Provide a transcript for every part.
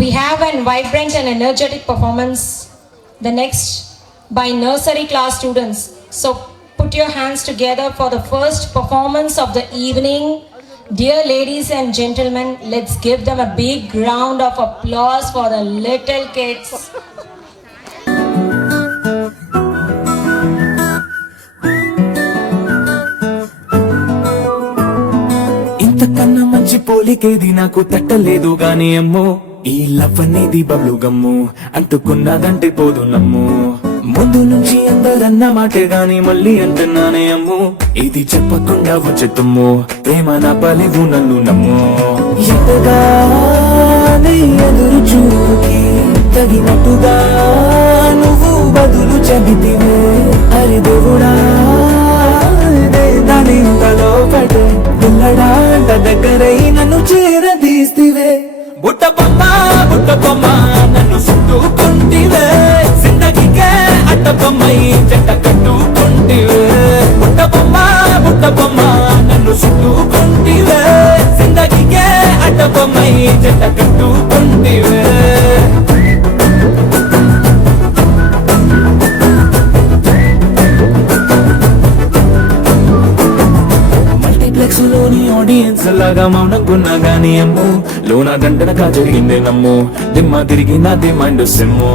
We have a vibrant and energetic performance, the next by nursery class students. So put your hands together for the first performance of the evening. Dear ladies and gentlemen, let's give them a big round of applause for the little kids. ఇంతకన్నా మంచి పోలికేది నాకు తట్టలేదు గాని అమ్మో, ఈ love అనేది బబ్లు గమ్ము అంటుకున్నదంటే పోదు నమ్ము. ముందు నుంచి అందరన్న మాటే గాని మళ్ళీ అంటున్నానే అమ్ము, ఇది చెప్పకుండా వచ్చే తుమ్ము, ప్రేమ నా పలివు నన్ను నమ్ము. ఎంతగానే ఎదురు చూకి తగినట్టుగా నువ్వు బదులు చెబితివే, అరే దేవుడా దాని ఇంతలో పడే పిల్లడాంట దగ్గరై నన్ను చేరదీస్తివే. బుట్ట బొమ్మ నన్ను చుట్టుకుంటివే, జిందగీకే అట్ట బొమ్మై జంట కట్టుకుంటివే. బుట్ట బొమ్మ నన్ను చుట్టుకుంటివే, జిందగీకే అట్ట బొమ్మై జంట కట్టుకుంటివే. లోని ఆడియన్స్ లాగా మౌనంకున్నా గానీ అమ్ము, లోన గంటనగా జరిగిందే నమ్ము, దిమ్మ తిరిగి నాదే మైండ్ సిమ్ము.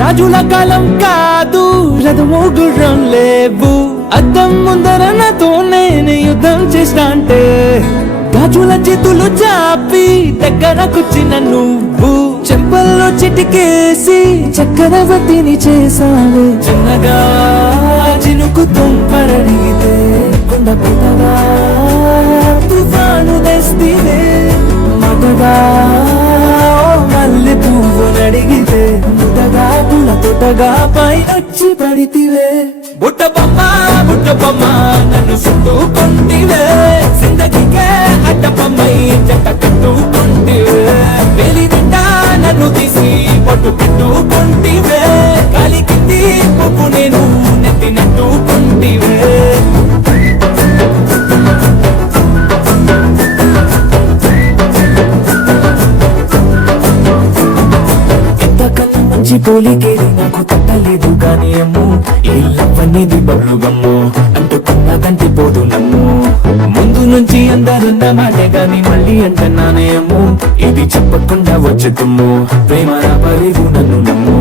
రాజుల కాలం కాదు, రథము గుర్రం లేవు, అద్దం ముందర నాతో నేను యుద్ధం చేస్తా అంటే, గాజుల చేతులు చాపి దగ్గరకొచ్చిన నువ్వు, చెంపల్లో చిటికేసి చక్రవర్తిని చేసావే. చిన్నగా చినుకు తుంపరడిగితే కొండ పెద్దగా తుఫాను తెస్తివే, మగగా మల్లె పువ్వు నడిగితే ముద్దగా పుల తొట్టగా పై వచ్చి పడితివే. బుట్ట బొమ్మ నన్ను చుట్టుకుంటివే, జిందగీకే అడ్డ బొమ్మై జంట కట్టుకుంటివే. వేలి నిండా నన్ను తీసి పట్టు పెట్టుకుంటివే, గాలి కింది పువ్వు నేను నెత్తినట్టుకుంటివే. పోలికేది నాకు తట్టలేదు గాని అమ్ము, ఈ లవ్ అనేది బబ్లు గమ్ము అంటుకున్నదంటే పోదు నమ్ము. ముందు నుంచి అందరున్న మాటే గాని మళ్ళీ అంటున్నానే అమ్ము, ఇది చెప్పకుండా వచ్చే తుమ్ము, ప్రేమ నా పలివు నన్ను నమ్ము.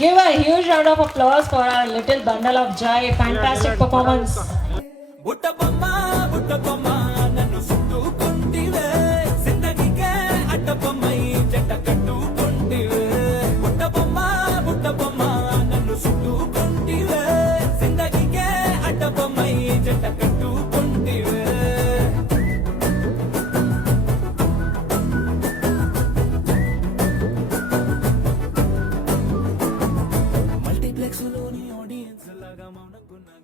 Give a huge round of applause for our little bundle of joy. Fantastic performance. బుట్ట బొమ్మ నన్ను చుట్టుకుంటివే, జిందగీకే అడ్డ బొమ్మై జంట కట్టుకుంటివే. బుట్ట బొమ్మ నన్ను చుట్టుకుంటివే, జిందగీకే అడ్డ బొమ్మై జంట కట్టుకుంటివే. మల్టీప్లెక్స్ లోని ఆడియన్స్ లాగా మౌనంకున్నా